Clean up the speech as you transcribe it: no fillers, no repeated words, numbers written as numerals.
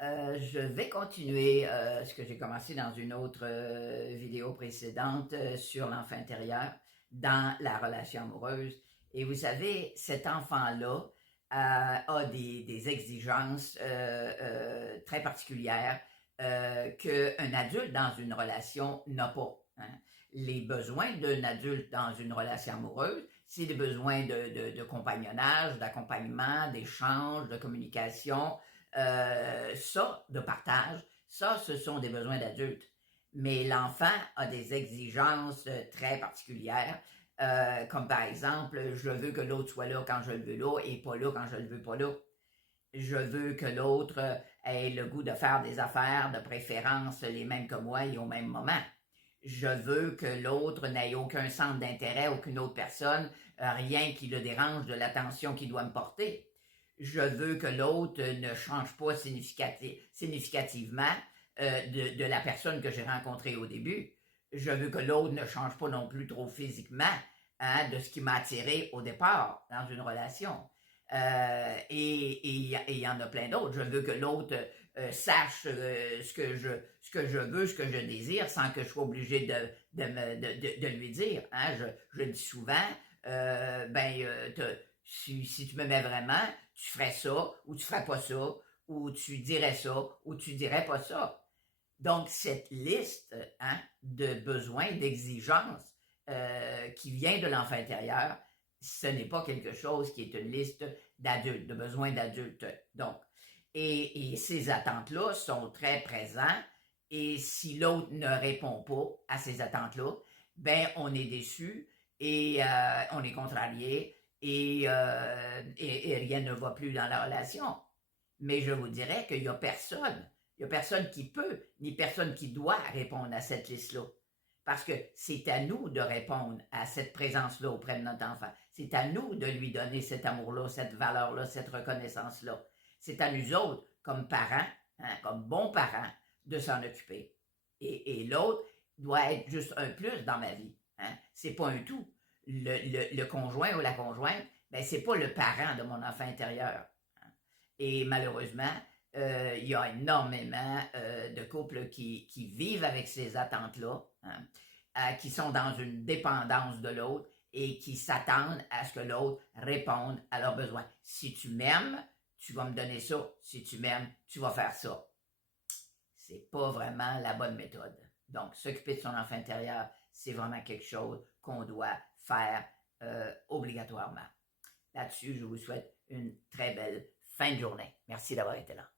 Je vais continuer ce que j'ai commencé dans une autre vidéo précédente sur l'enfant intérieur dans la relation amoureuse. Et vous savez, cet enfant-là a des exigences très particulières qu'un adulte dans une relation n'a pas. Hein. Les besoins d'un adulte dans une relation amoureuse, c'est des besoins de compagnonnage, d'accompagnement, d'échange, de communication, de partage, ça, ce sont des besoins d'adultes. Mais l'enfant a des exigences très particulières, comme par exemple, je veux que l'autre soit là quand je le veux là et pas là quand je le veux pas là. Je veux que l'autre ait le goût de faire des affaires, de préférence les mêmes que moi et au même moment. Je veux que l'autre n'ait aucun centre d'intérêt, aucune autre personne, rien qui le dérange de l'attention qu'il doit me porter. Je veux que l'autre ne change pas significativement de la personne que j'ai rencontrée au début. Je veux que l'autre ne change pas non plus trop physiquement de ce qui m'a attiré au départ dans une relation. Et il y en a plein d'autres. Je veux que l'autre sache ce que je veux, ce que je désire, sans que je sois obligé de lui dire. Hein. Je dis souvent, si tu m'aimais vraiment, tu ferais ça, ou tu ferais pas ça, ou tu dirais ça, ou tu dirais pas ça. Donc, cette liste de besoins, d'exigences qui vient de l'enfant intérieur, ce n'est pas quelque chose qui est une liste d'adultes, de besoins d'adultes. Donc, et ces attentes-là sont très présentes. Et si l'autre ne répond pas à ces attentes-là, ben on est déçu et on est contrarié et rien ne va plus dans la relation. Mais je vous dirais qu'il n'y a personne qui peut, ni personne qui doit répondre à cette liste-là. Parce que c'est à nous de répondre à cette présence-là auprès de notre enfant. C'est à nous de lui donner cet amour-là, cette valeur-là, cette reconnaissance-là. C'est à nous autres, comme parents, comme bons parents, de s'en occuper. Et l'autre doit être juste un plus dans ma vie. C'est pas un tout. Le conjoint ou la conjointe, ben c'est pas le parent de mon enfant intérieur. Et malheureusement, il y a énormément de couples qui vivent avec ces attentes-là, qui sont dans une dépendance de l'autre et qui s'attendent à ce que l'autre réponde à leurs besoins. Si tu m'aimes, tu vas me donner ça. Si tu m'aimes, tu vas faire ça. C'est pas vraiment la bonne méthode. Donc, s'occuper de son enfant intérieur, c'est vraiment quelque chose qu'on doit faire obligatoirement. Là-dessus, je vous souhaite une très belle fin de journée. Merci d'avoir été là.